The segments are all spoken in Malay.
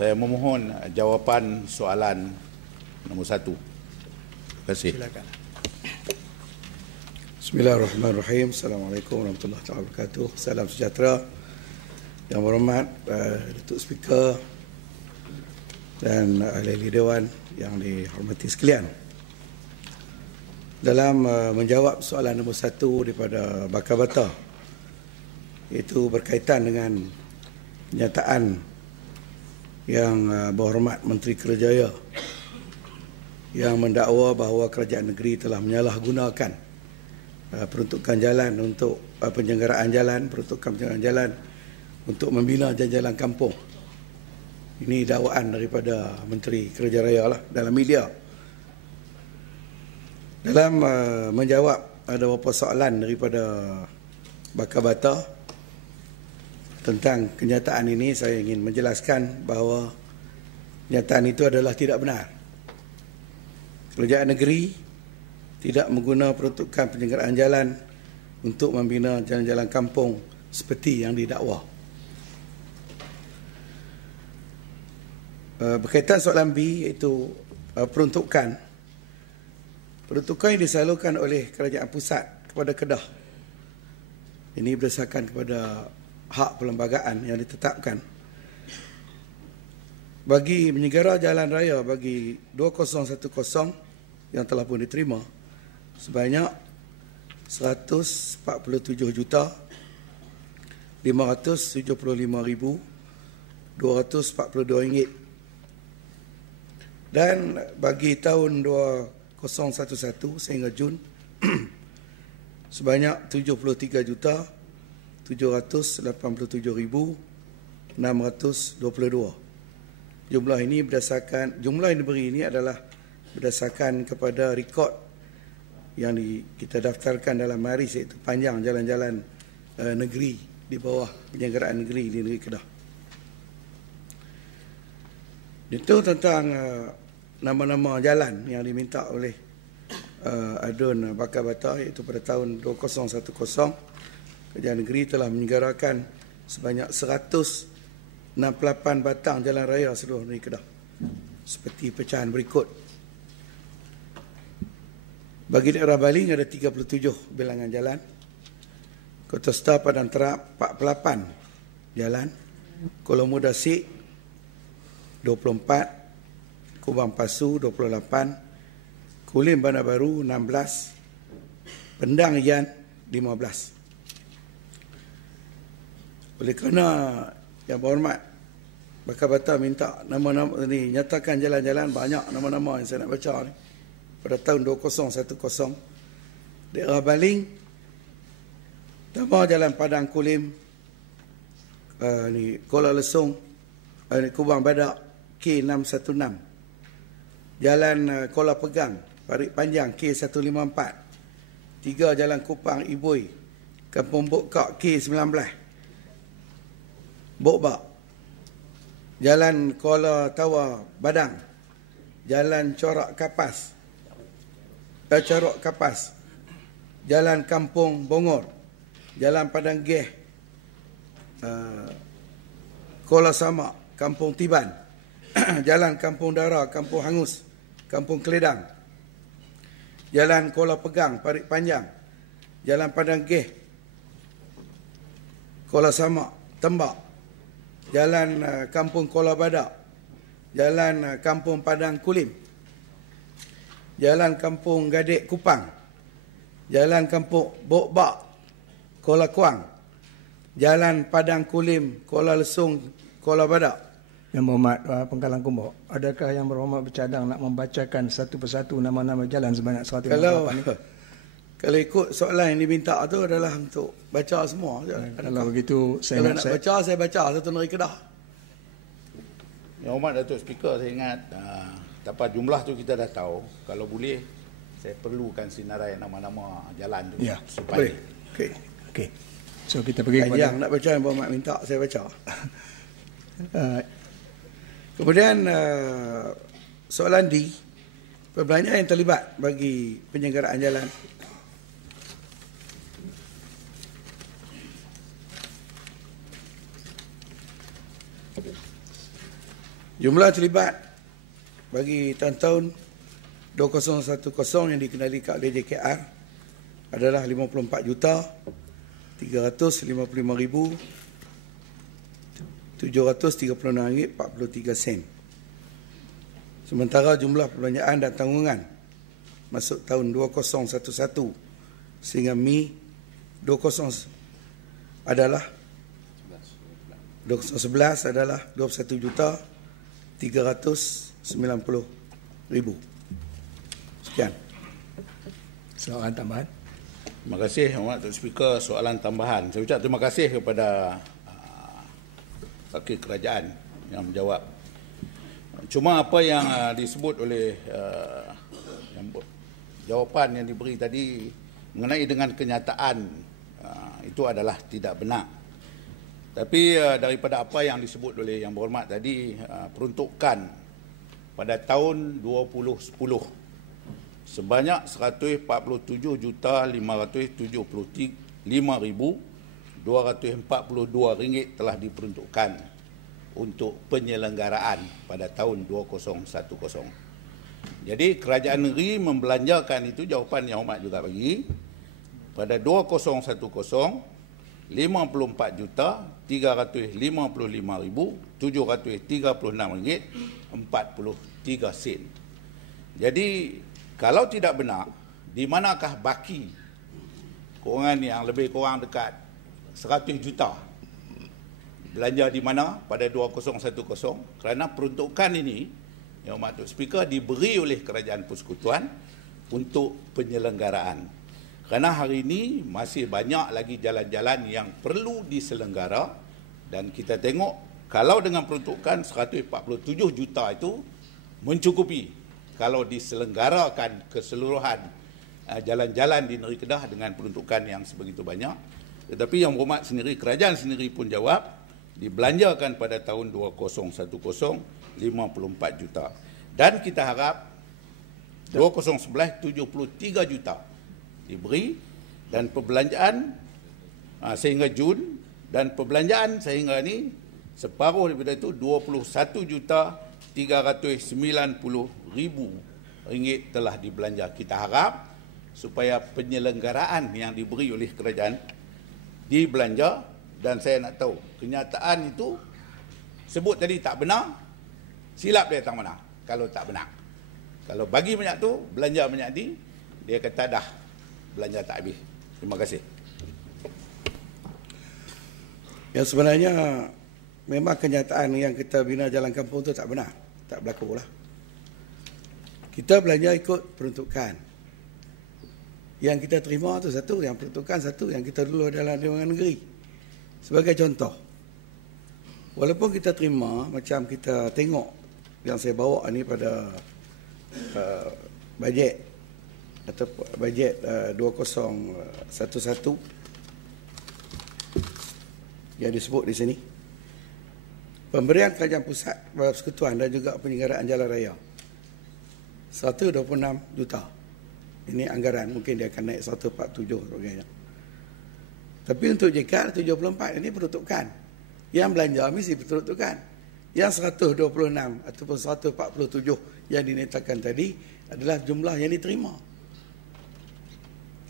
Saya memohon jawapan soalan nombor satu. Terima kasih. Silakan. Bismillahirrahmanirrahim. Assalamualaikum warahmatullahi wabarakatuh. Salam sejahtera. Yang berhormat uh, Datuk Speaker dan ahli-ahli dewan yang dihormati sekalian. Dalam uh, menjawab soalan nombor satu daripada Bakar Bata, itu berkaitan dengan kenyataan yang uh, berhormat Menteri Kerjaya yang mendakwa bahawa kerajaan negeri telah menyalahgunakan uh, peruntukan jalan untuk uh, penyelenggaraan jalan, peruntukan penyelenggaraan jalan untuk membina jalan-jalan kampung. Ini dakwaan daripada Menteri Kerja Raya lah dalam media. Dalam menjawab ada beberapa soalan daripada Bakar Bata tentang kenyataan ini saya ingin menjelaskan bahawa kenyataan itu adalah tidak benar. Kerajaan negeri tidak menggunakan peruntukan penyelenggaraan jalan untuk membina jalan-jalan kampung seperti yang didakwa. Uh, berkaitan soalan B iaitu uh, peruntukan peruntukan yang disalurkan oleh kerajaan pusat kepada Kedah ini berdasarkan kepada hak perlembagaan yang ditetapkan. Bagi menyegara jalan raya bagi 2010 yang telah pun diterima sebanyak 147 juta 575 ribu 242 ringgit. Dan bagi tahun 2011 sehingga Jun sebanyak 73 juta 787 ribu 622 jumlah ini berdasarkan jumlah yang diberi ini adalah berdasarkan kepada rekod yang di, kita daftarkan dalam maris iaitu panjang jalan-jalan uh, negeri di bawah penyelenggaraan negeri di negeri Kedah. Itu tentang uh, nama-nama jalan yang diminta oleh uh, Adun Bakar Bata iaitu pada tahun 2010 Kerajaan Negeri telah menyegarahkan sebanyak 168 batang jalan raya seluruh negeri Kedah seperti pecahan berikut. Bagi daerah Baling ada 37 bilangan jalan. Kota Star Padang Terap 48 jalan. Kolombo Dasik 24 Kubang Pasu 28 Kulim Bandar Baru 16 Pendang Ian 15 Oleh kerana yang berhormat Bakar Bata minta nama-nama ni nyatakan jalan-jalan banyak nama-nama yang saya nak baca ni. Pada tahun 2010 daerah Baling nama jalan Padang Kulim uh, ni Kuala Lesung uh, Kubang Badak K616 Jalan uh, Kola Pegang Parit Panjang K154 Tiga Jalan Kupang Ibui Kampung Bokkak K19 Bokbak. Jalan Kuala Tawa Badang. Jalan Corak Kapas. Eh, Corak Kapas. Jalan Kampung Bongor. Jalan Padang Geh. Uh, Kuala Samak Kampung Tiban. Jalan Kampung Dara, Kampung Hangus, Kampung Keledang. Jalan Kuala Pegang, Parit Panjang. Jalan Padang Geh, Kuala Samak, Tembak. Jalan uh, Kampung Kuala Badak. Jalan uh, Kampung Padang Kulim. Jalan Kampung Gadek Kupang. Jalan Kampung Bokbak, Kuala Kuang. Jalan Padang Kulim, Kuala Lesung, Kuala Badak. Yang berhormat uh, Pengkalang Kumbok, adakah yang berhormat bercadang nak membacakan satu persatu nama-nama jalan sebanyak 158 kalau, ni? Kalau ikut soalan yang diminta tu adalah untuk baca semua. Ya, kalau begitu, saya kalau nak, saya, baca, saya baca satu negeri Kedah. Yang hormat Datuk Speaker, saya ingat uh, dapat jumlah tu kita dah tahu. Kalau boleh, saya perlukan sinarai nama-nama jalan tu. Ya, supaya Boleh. Okey. Okey. So kita pergi kepada Yang nak baca yang berhormat minta, saya baca. uh, Kemudian uh, soalan D, perbelanjaan yang terlibat bagi penyelenggaraan jalan. Jumlah terlibat bagi tahun-tahun 2010 yang dikenalikan oleh JKR adalah 54 juta 355 ribu 736 ringgit 43 sen. Sementara jumlah perbelanjaan dan tanggungan masuk tahun 2011 sehingga Mei 20 adalah 2011 adalah 21 juta 390 ribu. Sekian. Soalan tambahan. Terima kasih Muhammad Tuan Speaker soalan tambahan. Saya ucap terima kasih kepada uh, wakil kerajaan yang menjawab. Cuma apa yang uh, disebut oleh uh, yang, jawapan yang diberi tadi mengenai dengan kenyataan uh, itu adalah tidak benar. Tapi uh, daripada apa yang disebut oleh yang berhormat tadi uh, peruntukan pada tahun 2010 sebanyak 147,573,542 ringgit telah diperuntukkan untuk penyelenggaraan pada tahun 2010. Jadi kerajaan negeri membelanjakan itu jawapan yang hormat juga bagi pada 2010 54 juta 355 ribu 736 ringgit 43 sen. Jadi kalau tidak benar, di manakah baki kewangan yang lebih kurang dekat 100 juta? Belanja di mana? Pada 2010 kerana peruntukan ini yang maksud speaker diberi oleh kerajaan persekutuan untuk penyelenggaraan kerana hari ini masih banyak lagi jalan-jalan yang perlu diselenggara dan kita tengok kalau dengan peruntukan 147 juta itu mencukupi kalau diselenggarakan keseluruhan uh, jalan-jalan di negeri Kedah dengan peruntukan yang sebegitu banyak. Tetapi yang berhormat sendiri, kerajaan sendiri pun jawab, dibelanjakan pada tahun 2010, 54 juta. Dan kita harap 2011, 73 juta diberi dan perbelanjaan uh, sehingga Jun dan perbelanjaan sehingga ini separuh daripada itu 21 juta 390 ribu ringgit telah dibelanja. Kita harap supaya penyelenggaraan yang diberi oleh kerajaan dibelanja dan saya nak tahu kenyataan itu sebut tadi tak benar silap dia tak mana kalau tak benar kalau bagi banyak tu belanja banyak di dia kata dah belanja tak habis terima kasih yang sebenarnya memang kenyataan yang kita bina jalan kampung tu tak benar tak berlaku lah kita belanja ikut peruntukan. Yang kita terima tu satu, yang peruntukan satu, yang kita dulu adalah dewan negeri. Sebagai contoh, walaupun kita terima macam kita tengok yang saya bawa ni pada uh, bajet atau bajet uh, 2011 yang disebut di sini. Pemberian kerajaan pusat persekutuan dan juga penyelenggaraan jalan raya 126 juta. Ini anggaran mungkin dia akan naik 147 sebagainya. Tapi untuk JKR 74 ini peruntukan. Yang belanja mesti peruntukan. Yang 126 ataupun 147 yang dinyatakan tadi adalah jumlah yang diterima.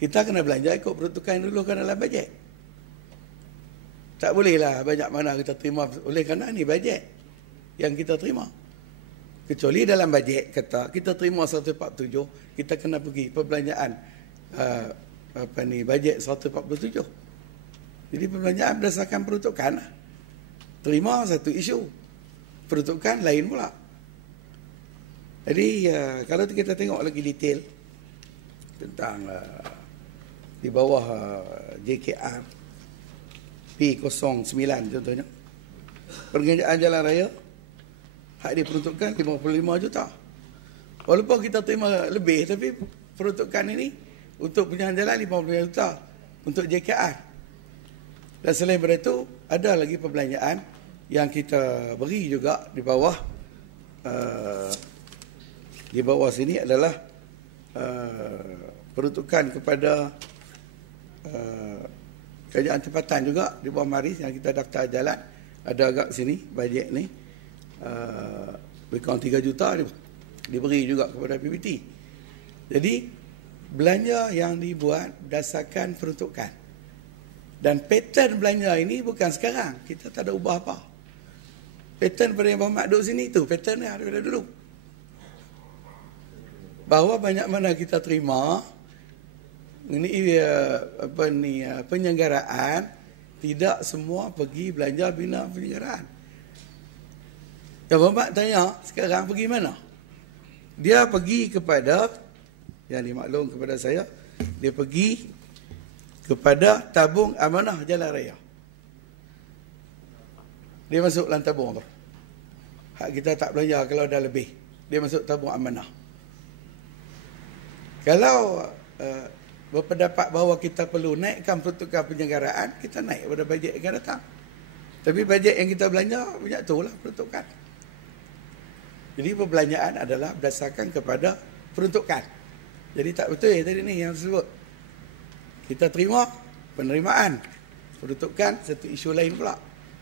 Kita kena belanja ikut peruntukan yang dulu kan dalam bajet. Tak bolehlah banyak mana kita terima oleh kerana ini bajet yang kita terima. Kecuali dalam bajet kata kita terima 147, kita kena pergi perbelanjaan uh, apa ni bajet 147. Jadi perbelanjaan berdasarkan peruntukan. Terima satu isu. Peruntukan lain pula. Jadi uh, kalau kita tengok lagi detail tentang uh, di bawah uh, JKR P09 contohnya. Perbelanjaan jalan raya hak diperuntukkan 55 juta. Walaupun kita terima lebih tapi peruntukan ini untuk penyelenggaraan jalan 50 juta untuk JKR. Dan selain daripada itu ada lagi perbelanjaan yang kita beri juga di bawah uh, di bawah sini adalah uh, peruntukan kepada uh, kerajaan tempatan juga di bawah maris yang kita daftar jalan ada agak sini bajet ni uh, kurang 3 juta dia, diberi juga kepada PBT. Jadi belanja yang dibuat berdasarkan peruntukan. Dan pattern belanja ini bukan sekarang. Kita tak ada ubah apa. Pattern pada yang Muhammad duduk sini tu. Pattern dia ada dulu. Bahawa banyak mana kita terima ini uh, apa ni uh, penyelenggaraan tidak semua pergi belanja bina penyelenggaraan. Ya Bapak tanya sekarang pergi mana? Dia pergi kepada yang dimaklum kepada saya, dia pergi kepada tabung amanah jalan raya. Dia masuk dalam tabung tu. Hak kita tak belanja kalau dah lebih. Dia masuk tabung amanah. Kalau uh, berpendapat bahawa kita perlu naikkan peruntukan penyelenggaraan, kita naik pada bajet yang akan datang. Tapi bajet yang kita belanja, banyak tu lah peruntukan. Jadi perbelanjaan adalah berdasarkan kepada peruntukan. Jadi tak betul ya tadi ni yang disebut kita terima penerimaan peruntukan satu isu lain pula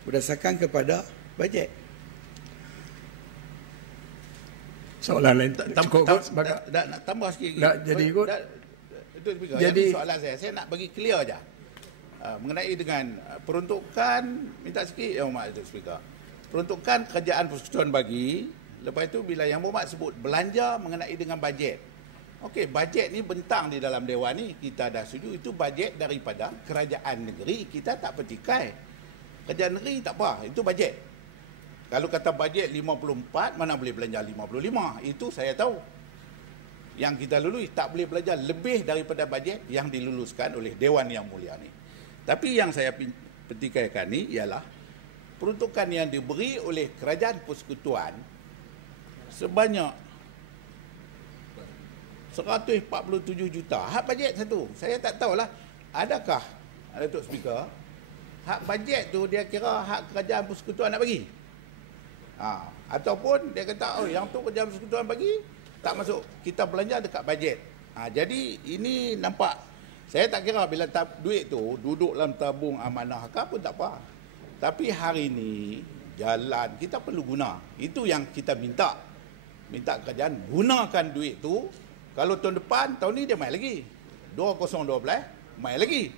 berdasarkan kepada bajet. Soalan lain tak cukup tam, tak, nak tambah sikit lagi. Tak jadi ikut. Itu speaker. Jadi Yang soalan saya, saya nak bagi clear aja. Uh, mengenai dengan uh, peruntukan minta sikit yang Muhammad itu speaker. Peruntukan kerajaan persekutuan bagi lepas itu bila yang Muhammad sebut belanja mengenai dengan bajet. Okey, bajet ni bentang di dalam dewan ni kita dah setuju itu bajet daripada kerajaan negeri kita tak petikai. Kerajaan negeri tak apa, itu bajet. Kalau kata bajet 54 mana boleh belanja 55? Itu saya tahu. Yang kita lulus tak boleh belanja lebih daripada bajet yang diluluskan oleh dewan yang mulia ni. Tapi yang saya petikaikan ni ialah peruntukan yang diberi oleh kerajaan persekutuan sebanyak 147 juta. Hak bajet satu. Saya tak tahulah adakah Datuk Speaker hak bajet tu dia kira hak kerajaan persekutuan nak bagi. Ha, ataupun dia kata oh yang tu kerajaan persekutuan bagi tak masuk kita belanja dekat bajet. Ha, jadi ini nampak saya tak kira bila tab, duit tu duduk dalam tabung amanah ke pun tak apa. Tapi hari ini jalan kita perlu guna. Itu yang kita minta. Minta kerajaan gunakan duit tu kalau tahun depan, tahun ni dia main lagi. 2012, main lagi.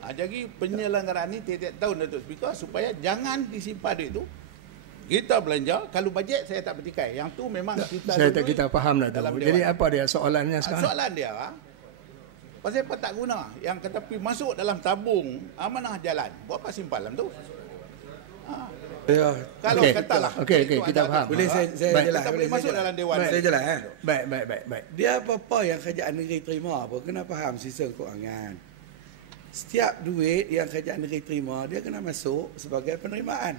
Ha, jadi penyelenggaraan ni tiap-tiap tahun Datuk Speaker supaya jangan disimpan duit tu. Kita belanja, kalau bajet saya tak bertikai. Yang tu memang tak, kita Saya tak kita faham dah tu. Jadi apa dia soalannya ha, sekarang? Soalan dia ha? Pasal apa tak guna? Yang kata pergi masuk dalam tabung amanah jalan. Buat apa simpan dalam tu? Ha. Ya. Kalau okay. katalah. Okey okey kita faham. Boleh saya saya baik. jelas. Kita boleh masuk dalam dewan. Baik. Saya jelas eh. Baik baik baik baik. Dia apa-apa yang kerajaan negeri terima apa kena faham sistem keuangan. Setiap duit yang kerajaan negeri terima dia kena masuk sebagai penerimaan.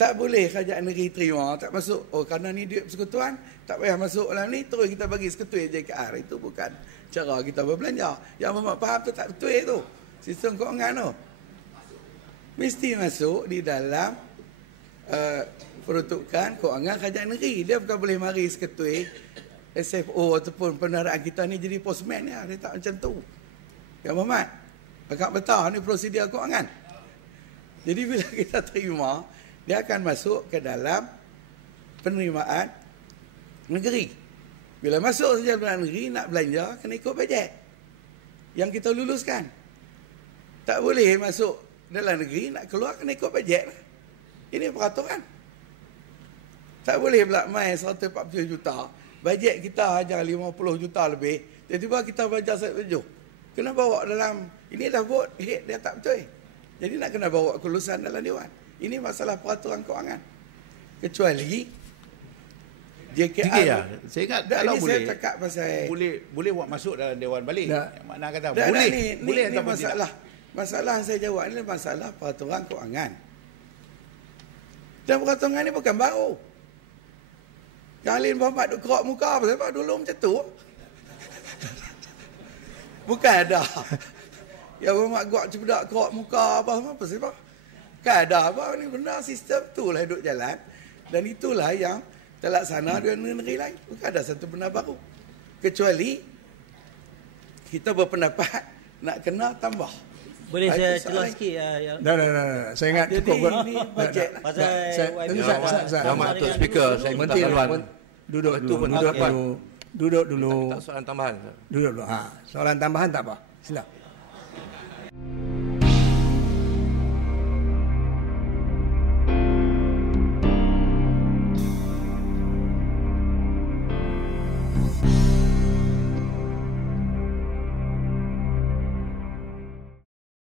Tak boleh kerajaan negeri terima tak masuk. Oh kerana ni duit persekutuan tak payah masuk dalam ni terus kita bagi sekutu JKR itu bukan cara kita berbelanja. Yang memang faham tu tak betul itu. Sistem keuangan tu mesti masuk di dalam uh, peruntukan kewangan kerajaan negeri. Dia bukan boleh mari seketui SFO ataupun pendaraan kita ni jadi postman ya. Dia tak macam tu. Ya Muhammad. Agak betul ni prosedur kewangan. Jadi bila kita terima, dia akan masuk ke dalam penerimaan negeri. Bila masuk saja penerimaan negeri, nak belanja, kena ikut bajet. Yang kita luluskan. Tak boleh masuk dalam negeri nak keluar kena ikut bajet. Ini peraturan. Tak boleh pula main 140 juta. Bajet kita hanya 50 juta lebih. Tiba-tiba kita baca 107. Kena bawa dalam, ini dah vote, head dia tak betul. Jadi nak kena bawa kelulusan dalam Dewan. Ini masalah peraturan kewangan. Kecuali JKR. Tiga ya. Saya ingat dah, kalau boleh. Saya cakap pasal. Boleh, boleh buat masuk dalam Dewan balik. Makna kata dah, boleh. Dah, ni, boleh ni, ni masalah. Tidak. Masalah saya jawab ini masalah peraturan kewangan. Dan peraturan ini bukan baru. Yang lain Muhammad duk kerok muka apa sebab dulu macam tu. Bukan ada. Yang Muhammad gok cepedak kerok muka apa apa sebab. Bukan ada apa ni benda sistem tu lah duduk jalan. Dan itulah yang terlaksana di negeri lain. Bukan ada satu benda baru. Kecuali kita berpendapat nak kena tambah Boleh Ah, saya celah sikit ya, ya. Dah, dah, dah, dah. Saya ingat cukup. ini bajet. Pasal Saya- YB. Yang Mak Tok Speaker, saya minta Menteri, haluan. men- duduk dulu, pun duduk dulu. Duduk dulu. Tak soalan tambahan. Duduk dulu. Ha, soalan tambahan tak apa. Sila.